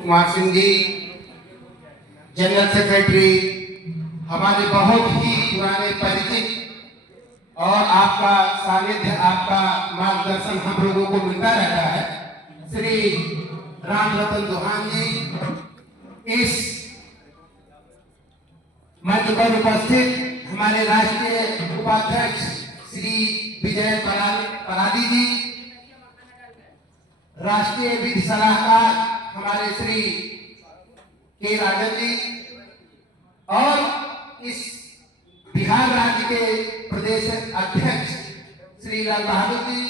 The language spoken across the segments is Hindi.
कुमार सिंह जी, जनरल सेक्रेटरी, हमारे बहुत ही पुराने परिचित, और आपका सानिध्य, आपका मार्गदर्शन हम लोगों को मिलता रहता है, श्री राम रतन दोहान जी। इस मंच पर उपस्थित हमारे राष्ट्रीय उपाध्यक्ष श्री विजय परादी जी, राष्ट्रीय विधि सलाहकार हमारे श्री के राजन जी, और इस बिहार राज्य के प्रदेश अध्यक्ष श्री लाल बहादुर जी,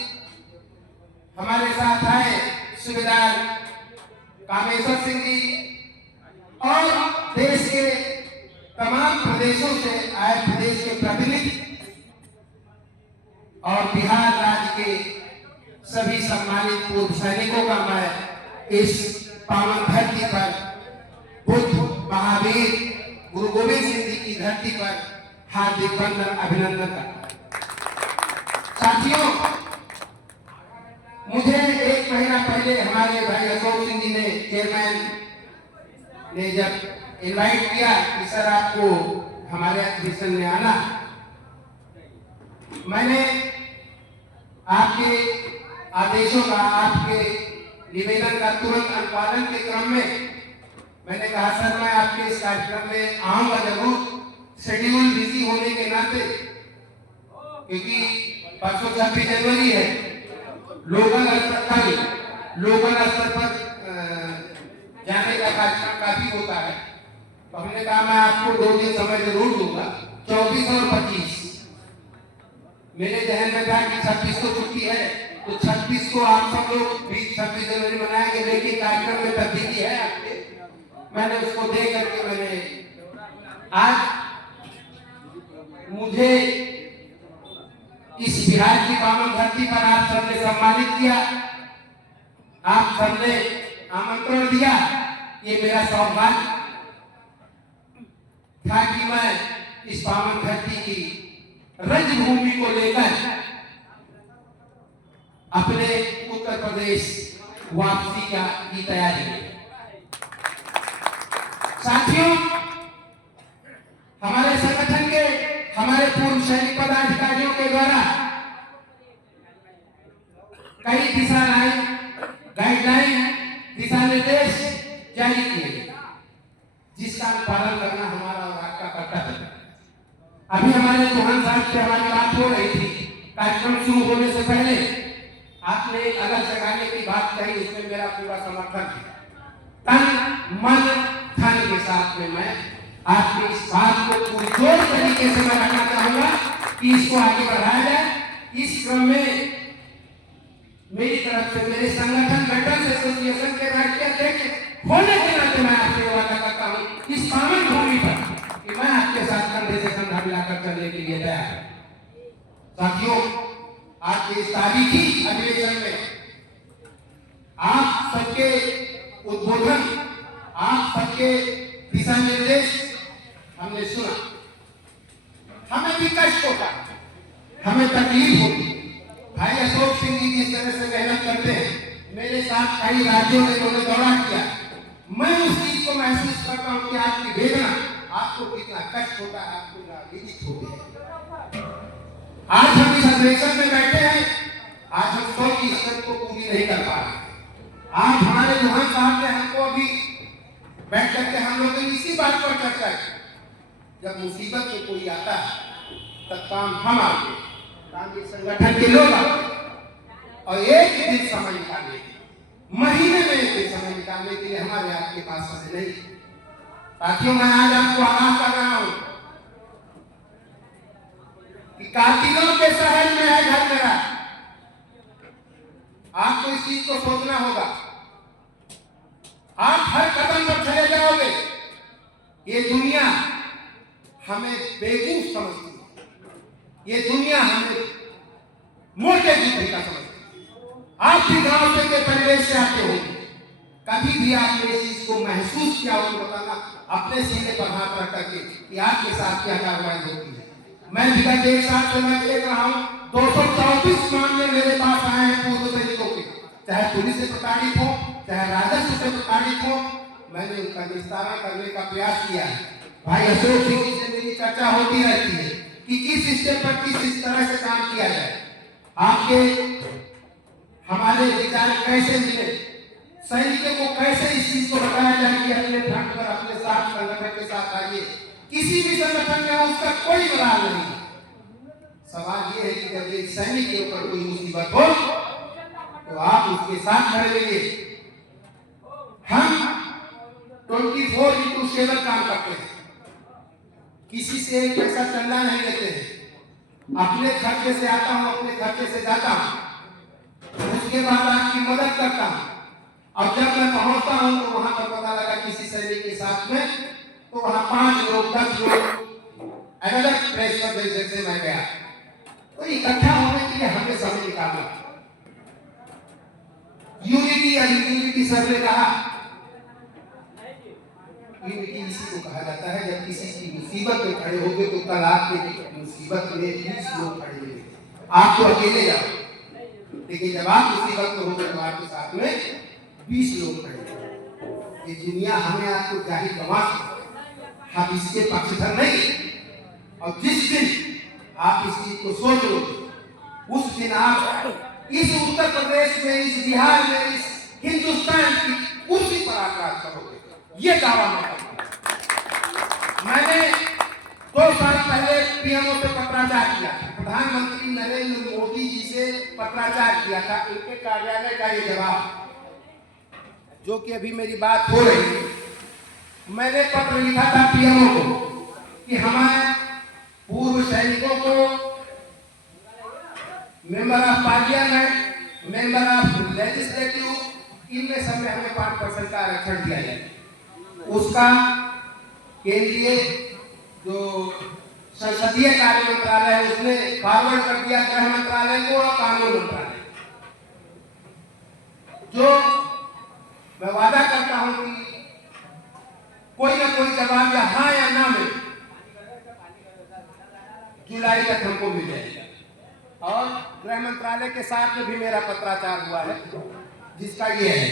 हमारे साथ आए सूबेदार कामेश्वर सिंह जी, और देश के तमाम प्रदेशों से आए प्रदेश के प्रतिनिधि, और बिहार राज्य के सभी सम्मानित पूर्व सैनिकों का मैं इस पावन धरती पर बुद्ध महावीर गुरु गोविंद सिंह जी की धरती पर हार्दिक वंदन अभिनंदन करता हूं। साथियों, मुझे एक महीना पहले हमारे भाई अशोक सिंह जी ने, चेयरमैन ने जब इनवाइट किया कि सर आपको हमारे अधिवेशन में आना, मैंने आपके आदेशों का, आपके निवेदन का तुरंत अनुपालन के क्रम में मैंने कहा सर मैं आपके इस कार्यक्रम में आऊंगा जरूर, शेड्यूल बिजी होने के नाते, क्योंकि परसों 26 जनवरी है, लोकल स्तर पर जाने का कार्यक्रम काफी होता है, तो हमने कहा मैं आपको 2 दिन समय जरूर दूंगा, 24 और 25। मेरे जहन में था कि 26 को छुट्टी है, तो 26 को आप सब लोग भी 26 जनवरी मनाएंगे, लेकिन कार्यक्रम में तब्दीली है आपके। मैंने उसको देख करके आज मुझे इस बिहार की पावन धरती पर आप सबने सम्मानित किया, आप सबने आमंत्रण दिया। ये मेरा सौभाग्य था कि मैं इस पावन धरती की रजभूमि को लेकर अपने उत्तर प्रदेश वापसी की तैयारी की। साथियों, हमारे संगठन के, हमारे पूर्व सैनिक पदाधिकारियों के द्वारा कई गाइडलाइन, दिशा निर्देश जारी किए गए, जिसका पालन करना हमारा और आपका कर्तव्य है। अभी हमारे चौहान साहब से हमारी बात हो रही थी, कार्यक्रम शुरू होने से पहले आपने एक अलग जगाने की बात कही, उसमें मेरा पूरा समर्थन है। तन मन धन के साथ में मैं आपकी इस बात को पूरी जोर तरीके से मैं रखना चाहूंगा कि इसको आगे बढ़ाया जाए। इस क्रम में मेरी तरफ से, मेरे संगठन वेटरन्स एसोसिएशन के राष्ट्रीय अध्यक्ष होने के नाते मैं आपसे वादा करता हूं इस पावन भूमि पर कि मैं आपके साथ कंधे से कंधा मिलाकर चलने के लिए तैयार हूं। साथियों, आज के इस तारीखी अधिवेशन में आप सबके उद्बोधन, आप सबके दिशा निर्देश हमने सुना। हमें भी कष्ट होता, हमें तकलीफ होती। भाई अशोक सिंह जी जिस तरह से मेहनत करते हैं, मेरे साथ कई राज्यों में उन्होंने दौरा किया, मैं उस चीज को महसूस करता हूँ कि आपकी वेदना, आपको कितना कष्ट होता है, आपको विदित होती है। आज हम इस अधिवेशन में बैठे हैं, आज हम 100% को पूरी नहीं कर पा रहे। आज हमारे चौहान साहब ने हमको अभी बैठ करके हम लोग इसी बात पर चर्चा की, जब मुसीबत में कोई आता है तब काम हम आते, काम के संगठन के लोग आते, और एक दिन समय निकालने के, महीने में एक दिन समय निकालने के लिए हमारे आपके पास समय नहीं। साथियों, मैं आज आपको आगाह कर रहा हूं कि कातिलों के शहर में है घर मेरा। आपको इस चीज को सोचना होगा। आप हर कदम पर चले जाओगे, ये दुनिया हमें बेवकूफ समझती है, ये दुनिया हमें मोटे बुद्धि का समझती है। आप भी गांव के परिवेश से आते हो, कभी भी आपने इस चीज को महसूस किया हो तो बताना, अपने सीने पर हाथ रख करके कि आपके साथ क्या कार्रवाई होती है। मैं विगत 1 साल से मैं देख रहा हूं 234 मामले मेरे पास आए हैं पूर्व सैनिकों के, चाहे पुलिस से प्रताड़ित हो, चाहे राजस्व से प्रताड़ित हो, मैंने उनका निस्तारण करने का प्रयास किया है। भाई अशोक सिंह जी से मेरी चर्चा होती रहती है कि किस स्टेप पर किस तरह से काम किया जाए, आपके हमारे विचार कैसे मिले, सैनिकों को कैसे इस चीज को बताया जाए कि अपने फ्रंट पर अपने साथ संगठन के साथ आइए। किसी भी संगठन में उसका कोई मराल नहीं। सवाल ये है कि जब एक सैनिक के ऊपर कोई मुसीबत हो तो आप उसके साथ खड़े रहिए। हम 24/7 काम करते हैं, किसी से एक पैसा चंदा नहीं लेते हैं, अपने खर्चे से आता हूं, अपने खर्चे से जाता हूं, उसके बाद आपकी मदद करता हूं। और जब मैं पहुंचता हूं तो वहां पर पता लगा किसी सैनिक के साथ में, तो वहां 5 लोग 10 लोग अलग प्रेस पर जैसे मैं गया, तो इकट्ठा होने के लिए हमें समय निकालना। यूनिटी सर ने कहा, यूनिटी इसी को कहा जाता है जब किसी की मुसीबत में खड़े होगे तो कल आपके मुसीबत में 20 लोग खड़े होंगे, आप तो अकेले जाओ, लेकिन जब आप मुसीबत में होंगे तो आपके साथ में 20 लोग खड़े होंगे। ये दुनिया हमें आपको जाहिर गवा, हम इसके पक्षधर नहीं। और जिस दिन आप इस चीज को सोच लो, उस दिन आप इस उत्तर प्रदेश में, इस बिहार में, इस हिंदुस्तान की कुर्सी पर आकर करोगे, ये दावा मैं करता हूं। मैंने 2 साल पहले पीएमओ से पत्राचार किया था, प्रधानमंत्री नरेंद्र मोदी जी से पत्राचार किया था। उनके कार्यालय का ये जवाब, जो कि अभी मेरी बात हो रही है, मैंने पत्र लिखा था पीएमओ को कि हमारे पूर्व सैनिकों को member of parliament, member of legislative, इनमें सब में हमें 5% का आरक्षण दिया जाए। उसका केंद्रीय जो संसदीय कार्य मंत्रालय है उसने फॉरवर्ड कर दिया गृह मंत्रालय को और कानून मंत्रालय। जो मैं वादा करता हूं कि कोई ना कोई जवाब या हाँ या ना में जुलाई तक हमको मिल जाएगा। और गृह मंत्रालय के साथ में भी मेरा पत्राचार हुआ है, जिसका ये है।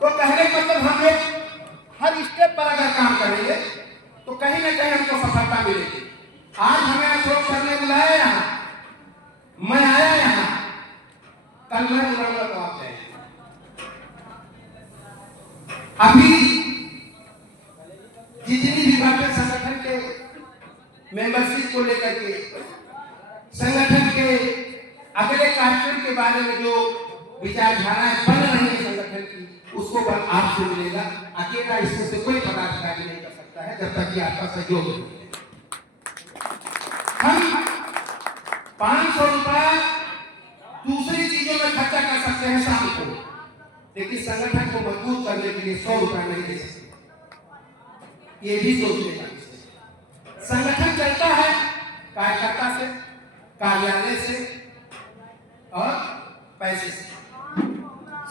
तो कहने का मतलब हम लोग हर स्टेप पर अगर काम करेंगे तो कहीं ना कहीं हमको सफलता मिलेगी। आज हमें अशोक सर ने बुलाया यहाँ, मैं आया यहाँ, कल मैं बुलाऊंगा तो आप जाएंगे। अभी जितनी भी बातें संगठन के मेंबरशिप को लेकर के, संगठन के अगले कार्यक्रम के बारे में जो विचारधाराएं बन रही है संगठन की, उसको बल आपसे मिलेगा। अकेला इसमें से कोई पदाधिकारी नहीं कर सकता है जब तक कि आपका सहयोग नहीं है। हम 500 रुपया दूसरी चीजों में खर्चा कर सकते हैं शाम को, लेकिन संगठन को मजबूत करने के लिए 100 रुपया नहीं दे सकते। ये भी सोचने का विषय। संगठन चलता है कार्यकर्ता से, कार्यालय से और पैसे से।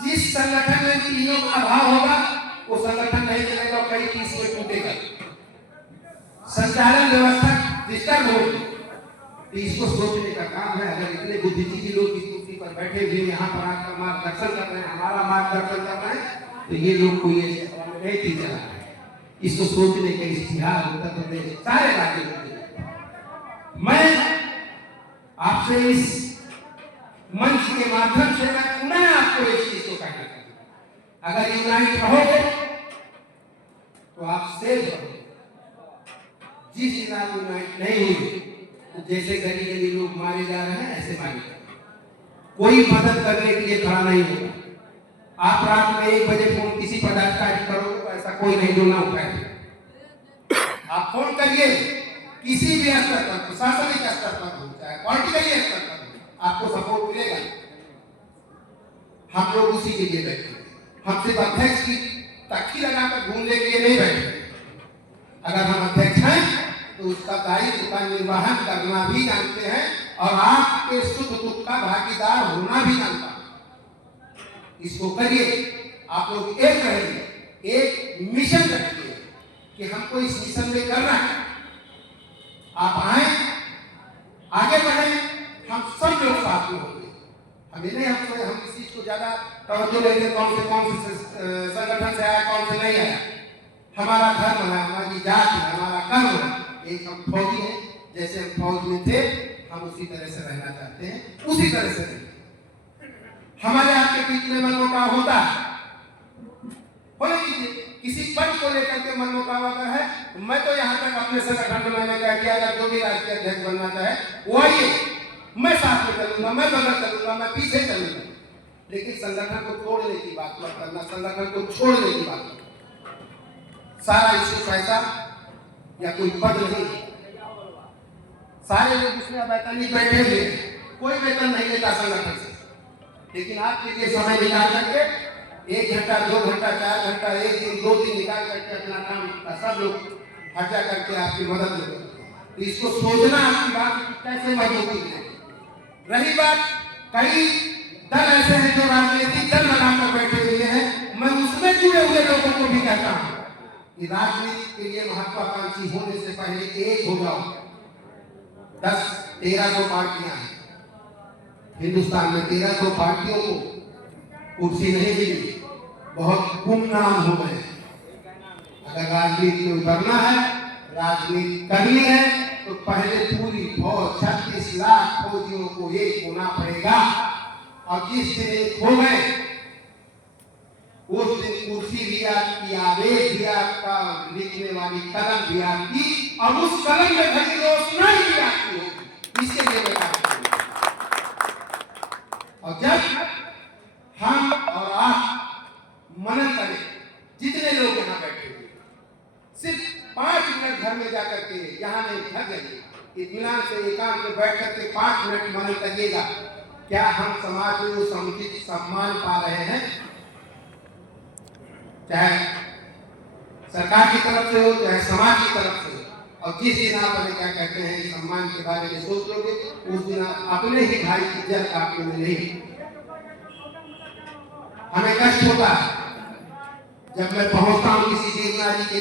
जिस संगठन में तीनों का अभाव होगा वो संगठन नहीं चलेगा, कई पीस में टूटेगा, संचालन व्यवस्था डिस्टर्ब होगी। तो इसको सोचने का काम है। अगर इतने बुद्धिजीवी लोग इस कुर्सी पर बैठे हुए यहाँ पर आकर मार्गदर्शन कर रहे हैं, हमारा मार्गदर्शन कर रहे हैं, तो ये लोग को ये नहीं चीज चला है। इसको सोचने के इस बिहार, उत्तर प्रदेश, सारे राज्यों में मैं आपसे इस मंच के माध्यम से मैं पुनः आपको इस चीज को कहना चाहता हूं, अगर यूनाइट रहोगे तो आप सेफ रहोगे। जिस दिन आप यूनाइट नहीं हुए तो जैसे गली गली लोग मारे जा रहे हैं ऐसे मारे जा रहे हैं, कोई मदद करने के लिए खड़ा नहीं होगा। आप रात में 1 बजे फोन किसी पदाधिकारी करोगे तो ऐसा कोई नहीं जो ना उठाएगा। आप फोन करिए किसी भी स्तर पर, प्रशासनिक स्तर पर हो, चाहे पॉलिटिकल स्तर पर, आपको सपोर्ट मिलेगा। हम लोग उसी के लिए बैठे, हम सिर्फ अध्यक्ष की तख्ती लगाकर घूमने के लिए नहीं बैठे। अगर हम अध्यक्ष हैं तो उसका दायित्व का निर्वहन करना भी जानते हैं और आपके सुख दुख का भागीदार होना भी जानता है। इसको करिए, आप लोग एक रहिए, एक मिशन रखिए कि हमको इस मिशन में करना है। आप आए, आगे बढ़े, हम सब लोग साथ में होंगे, हमें नहीं, हम किसी को ज्यादा तवज्जो नहीं देते कौन से संगठन से आया कौन से नहीं आया। हमारा धर्म है, हमारी जात है, हमारा कर्म है। एक हम फौजी हैं, जैसे हम फौज में थे हम उसी तरह से रहना चाहते हैं, उसी तरह से रहेंगे। हमारे आपके बीच में मनमुटाव होता है, होने दीजिए। किसी पद को लेकर के मनमुटाव अगर है, मैं तो यहाँ तक अपने संगठन में मैंने कह दिया, अगर जो भी राष्ट्रीय अध्यक्ष बनना चाहे वो आइए, मैं साथ में चलूंगा, मैं बगल चलूंगा, मैं पीछे चलूंगा, लेकिन संगठन को तोड़ने की बात मत करना, संगठन को छोड़ने की बात करना। सारा इशू पैसा या कोई पद नहीं, सारे लोग इसमें वैतनिक बैठे हुए हैं, कोई वेतन नहीं लेता संगठन से, लेकिन आपके लिए समय निकाल करके 1 घंटा 2 घंटा 4 घंटा 1 दिन 2 दिन निकाल करके अपना काम का सब लोग खर्चा करके आपकी मदद में करते हैं। तो इसको सोचना आपकी बात कैसे मजबूती है। रही बात, कई दल ऐसे हैं जो राजनीतिक दल बनाकर बैठे हुए हैं, मैं उसमें जुड़े हुए लोगों को भी कहता हूँ कि राजनीति के लिए महत्वाकांक्षी होने से पहले एक हो जाओ। 10-1300 पार्टियां हैं हिंदुस्तान में, 1300 पार्टियों को कुर्सी नहीं मिली, बहुत गुमनाम हो गए। अगर राजनीति में उतरना है, राजनीति करनी है, तो पहले पूरी फौज 36 लाख फौजियों को एक होना पड़ेगा। और जिस दिन एक हो गए उस दिन कुर्सी भी आपकी, आवेश भी आपका, लिखने वाली कलम भी आपकी, और उस कलम में भरी रोशनाई भी आपकी होगी। इसके लिए बता, और जब हम और आप मनन करें, जितने लोग यहाँ बैठे हुए, सिर्फ 5 मिनट घर में जाकर के, यहाँ नहीं घर जाइए, इत्मीनान से एकांत में बैठ करके 5 मिनट मनन करिएगा, क्या हम समाज में समुचित सम्मान पा रहे हैं? चाहे सरकार की तरफ से हो, चाहे समाज की तरफ से हो। और जिस दिन आप हमें क्या कहते हैं सम्मान के बारे में सोच लोगे, उस दिन आप अपने ही भाई की इज्जत आपको मिलेगी। हमें कष्ट होता है जब मैं पहुंचता हूं किसी देवनारी के